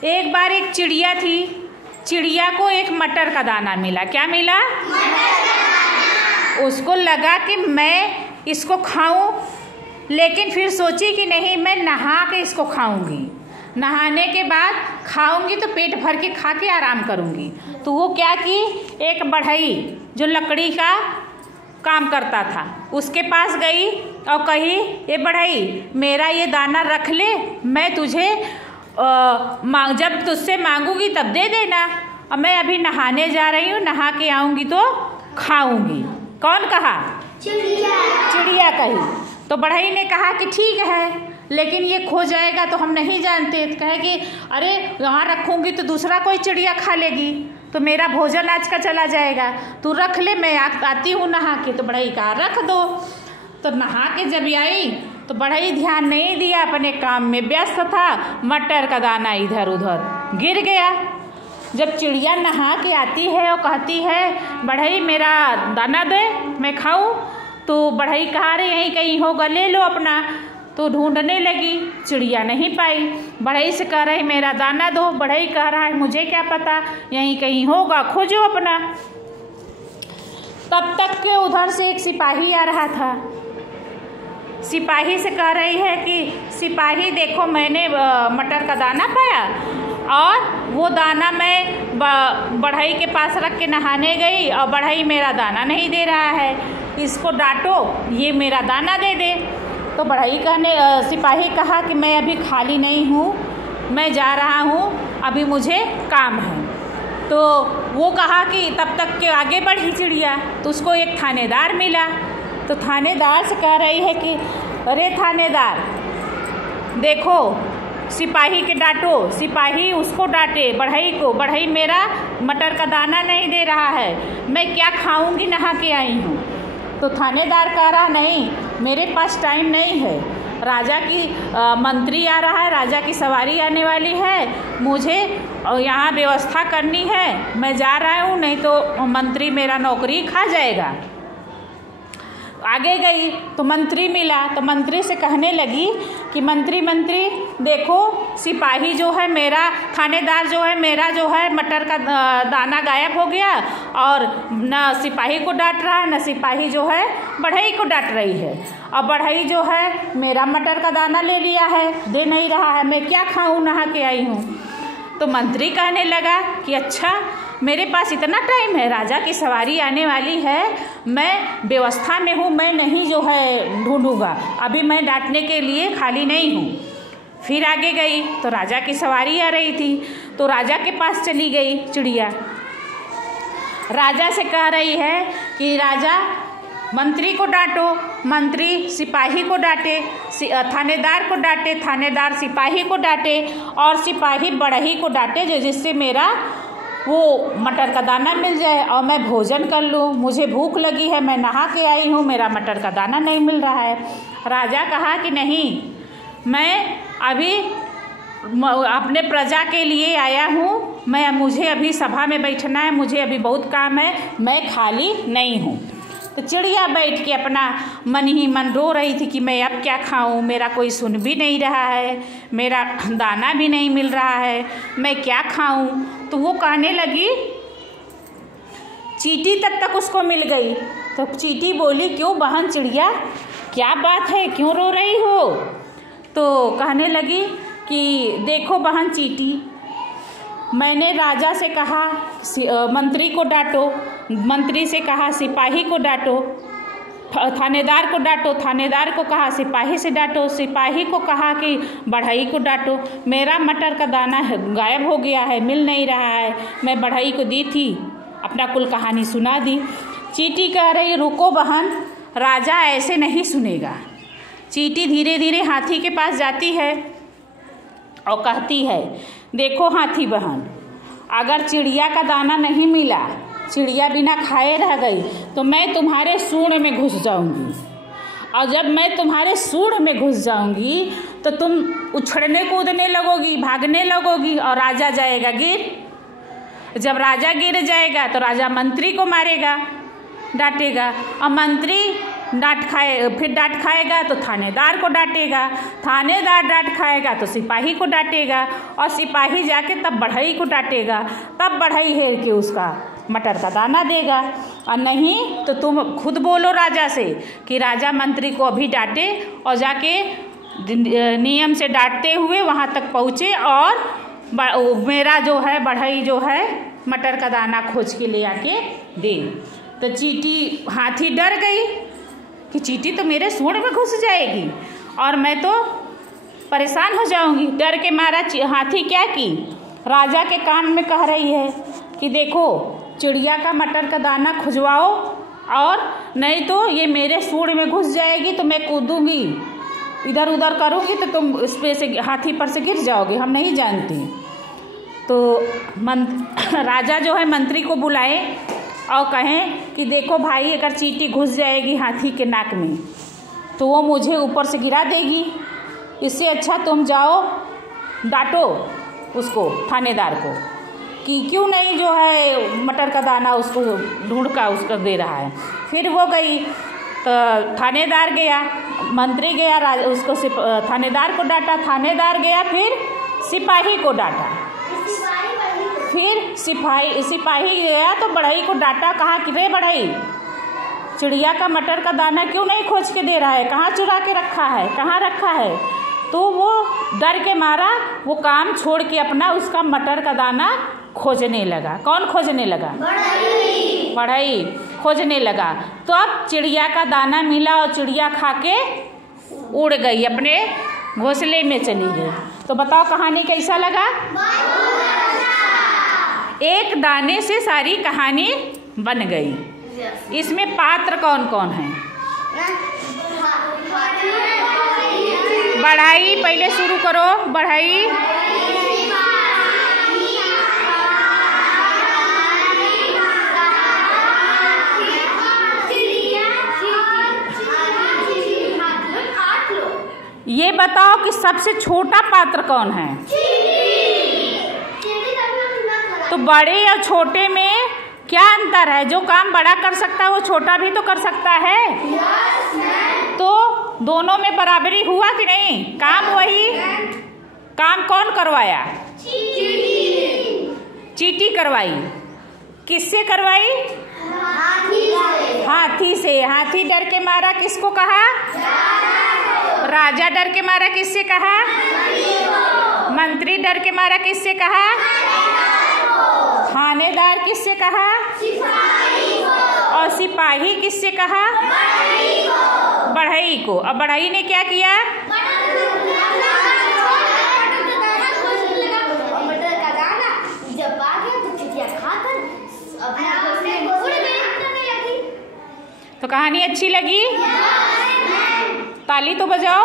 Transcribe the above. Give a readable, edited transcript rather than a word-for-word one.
एक बार एक चिड़िया थी, चिड़िया को एक मटर का दाना मिला। क्या मिला? उसको लगा कि मैं इसको खाऊं, लेकिन फिर सोची कि नहीं, मैं नहा के इसको खाऊंगी। नहाने के बाद खाऊंगी तो पेट भर के खा के आराम करूंगी। तो वो क्या की, एक बढ़ई जो लकड़ी का काम करता था उसके पास गई और कही, ये बढ़ई मेरा ये दाना रख ले, मैं तुझे जब तुझसे मांगूंगी तब दे देना, और मैं अभी नहाने जा रही हूँ, नहा के आऊँगी तो खाऊंगी। कौन कहा? चिड़िया कही। तो बढ़ई ने कहा कि ठीक है, लेकिन ये खो जाएगा तो हम नहीं जानते। तो कहे कि अरे यहाँ रखूँगी तो दूसरा कोई चिड़िया खा लेगी, तो मेरा भोजन आज का चला जाएगा, तू रख ले, मैं आती हूँ नहा के। तो बढ़ई कहा रख दो। तो नहा के जब आई तो बढ़ई ध्यान नहीं दिया, अपने काम में व्यस्त था, मटर का दाना इधर उधर गिर गया। जब चिड़िया नहा के आती है और कहती है बढ़ई मेरा दाना दे, मैं खाऊं, तो बढ़ई कहा रे यहीं कहीं होगा, ले लो अपना। तो ढूंढने लगी, चिड़िया नहीं पाई। बढ़ई से कह रही मेरा दाना दो, बढ़ई कह रहा है मुझे क्या पता, यहीं कहीं होगा, खोजो अपना। तब तक के उधर से एक सिपाही आ रहा था। सिपाही से कह रही है कि सिपाही देखो, मैंने मटर का दाना पाया और वो दाना मैं बढ़ई के पास रख के नहाने गई और बढ़ई मेरा दाना नहीं दे रहा है, इसको डांटो, ये मेरा दाना दे दे। तो बढ़ई सिपाही कहा कि मैं अभी खाली नहीं हूँ, मैं जा रहा हूँ, अभी मुझे काम है। तो वो कहा कि तब तक के आगे बढ़ी चिड़िया, तो उसको एक थानेदार मिला। तो थानेदार से कह रही है कि अरे थानेदार देखो, सिपाही के डांटो। सिपाही उसको डांटे, बढ़ई को, बढ़ई मेरा मटर का दाना नहीं दे रहा है, मैं क्या खाऊंगी, नहा के आई हूँ। तो थानेदार कह रहा नहीं, मेरे पास टाइम नहीं है, राजा की मंत्री आ रहा है, राजा की सवारी आने वाली है, मुझे यहाँ व्यवस्था करनी है, मैं जा रहा हूँ, नहीं तो मंत्री मेरा नौकरी खा जाएगा। आगे गई तो मंत्री मिला। तो मंत्री से कहने लगी कि मंत्री देखो, सिपाही जो है मेरा, थानेदार जो है मेरा, जो है मटर का दाना गायब हो गया, और न सिपाही को डांट रहा है, न सिपाही जो है बढ़ई को डांट रही है, और बढ़ई जो है मेरा मटर का दाना ले लिया है, दे नहीं रहा है, मैं क्या खाऊं, नहा के आई हूँ। तो मंत्री कहने लगा कि अच्छा, मेरे पास इतना टाइम है, राजा की सवारी आने वाली है, मैं व्यवस्था में हूँ, मैं नहीं जो है ढूंढूंगा, अभी मैं डांटने के लिए खाली नहीं हूँ। फिर आगे गई तो राजा की सवारी आ रही थी, तो राजा के पास चली गई चिड़िया। राजा से कह रही है कि राजा मंत्री को डांटो, मंत्री सिपाही को डांटे, थानेदार को डांटे, थानेदार सिपाही को डांटे, और सिपाही बढ़ई को डांटे, जिससे मेरा वो मटर का दाना मिल जाए और मैं भोजन कर लूँ, मुझे भूख लगी है, मैं नहा के आई हूँ, मेरा मटर का दाना नहीं मिल रहा है। राजा कहा कि नहीं, मैं अभी अपने प्रजा के लिए आया हूँ, मुझे अभी सभा में बैठना है, मुझे अभी बहुत काम है, मैं खाली नहीं हूँ। तो चिड़िया बैठ के अपना मन ही मन रो रही थी कि मैं अब क्या खाऊं, मेरा कोई सुन भी नहीं रहा है, मेरा दाना भी नहीं मिल रहा है, मैं क्या खाऊं। तो वो कहने लगी, चींटी तब तक उसको मिल गई। तो चींटी बोली, क्यों बहन चिड़िया, क्या बात है, क्यों रो रही हो? तो कहने लगी कि देखो बहन चींटी, मैंने राजा से कहा मंत्री को डांटो, मंत्री से कहा सिपाही को डांटो, थानेदार को डांटो, थानेदार को कहा सिपाही से डांटो, सिपाही को कहा कि बढ़ई को डांटो, मेरा मटर का दाना गायब हो गया है, मिल नहीं रहा है, मैं बढ़ई को दी थी, अपना कुल कहानी सुना दी। चींटी कह रही, रुको बहन, राजा ऐसे नहीं सुनेगा। चींटी धीरे धीरे हाथी के पास जाती है और कहती है, देखो हाथी बहन, अगर चिड़िया का दाना नहीं मिला, चिड़िया बिना खाए रह गई, तो मैं तुम्हारे सूंड में घुस जाऊंगी, और जब मैं तुम्हारे सूंड में घुस जाऊंगी तो तुम उछड़ने कूदने लगोगी, भागने लगोगी, और राजा जाएगा गिर। जब राजा गिर जाएगा तो राजा मंत्री को मारेगा, डांटेगा, और मंत्री फिर डांट खाएगा तो थानेदार को डांटेगा, थानेदार डांट खाएगा तो सिपाही को डांटेगा, और सिपाही जाके तब बढ़ई को डांटेगा, तब बढ़ई हेर के उसका मटर का दाना देगा। और नहीं तो तुम खुद बोलो राजा से कि राजा मंत्री को अभी डांटे, और जाके नियम से डांटते हुए वहाँ तक पहुँचे और मेरा जो है बढ़ई जो है मटर का दाना खोज के ले आके दे। तो चींटी हाथी डर गई कि चींटी तो मेरे सूंड में घुस जाएगी और मैं तो परेशान हो जाऊंगी। डर के मारा हाथी क्या की, राजा के कान में कह रही है कि देखो चिड़िया का मटर का दाना खुजवाओ, और नहीं तो ये मेरे सूंड में घुस जाएगी तो मैं कूदूंगी, इधर उधर करूंगी तो तुम इस पे से हाथी पर से गिर जाओगे, हम नहीं जानती। तो राजा जो है मंत्री को बुलाए और कहें कि देखो भाई अगर चींटी घुस जाएगी हाथी के नाक में तो वो मुझे ऊपर से गिरा देगी, इससे अच्छा तुम जाओ डांटो उसको थानेदार को कि क्यों नहीं जो है मटर का दाना उसको ढूंढ का उसको दे रहा है। फिर वो गई तो थानेदार गया, मंत्री गया उसको थानेदार को डांटा, थानेदार गया फिर सिपाही को डांटा, फिर सिपाही गया तो बढ़ई को डांटा, कहा कि रे बढ़ई चिड़िया का मटर का दाना क्यों नहीं खोज के दे रहा है, कहाँ चुरा के रखा है, कहाँ रखा है। तो वो डर के मारा वो काम छोड़ के अपना उसका मटर का दाना खोजने लगा। कौन खोजने लगा? बढ़ई खोजने लगा। तो अब चिड़िया का दाना मिला और चिड़िया खा के उड़ गई, अपने घोंसले में चली गई। तो बताओ कहानी कैसा लगा? एक दाने से सारी कहानी बन गई। इसमें पात्र कौन कौन है? बढ़ई, पहले शुरू करो। बढ़ई, ये बताओ कि सबसे छोटा पात्र कौन है? तो बड़े और छोटे में क्या अंतर है? जो काम बड़ा कर सकता है वो छोटा भी तो कर सकता है। तो दोनों में बराबरी हुआ कि नहीं? काम वही, काम कौन करवाया? चींटी करवाई। किससे करवाई? हाथी से। हाथी डर के मारा किसको कहा? राजा डर के मारा किससे कहा? मंत्री डर के मारा किससे कहा? थानेदार किससे कहा? और सिपाही किससे कहा? बढ़ई को। अब बढ़ई ने क्या किया? तो कहानी अच्छी लगी? ताली तो बजाओ।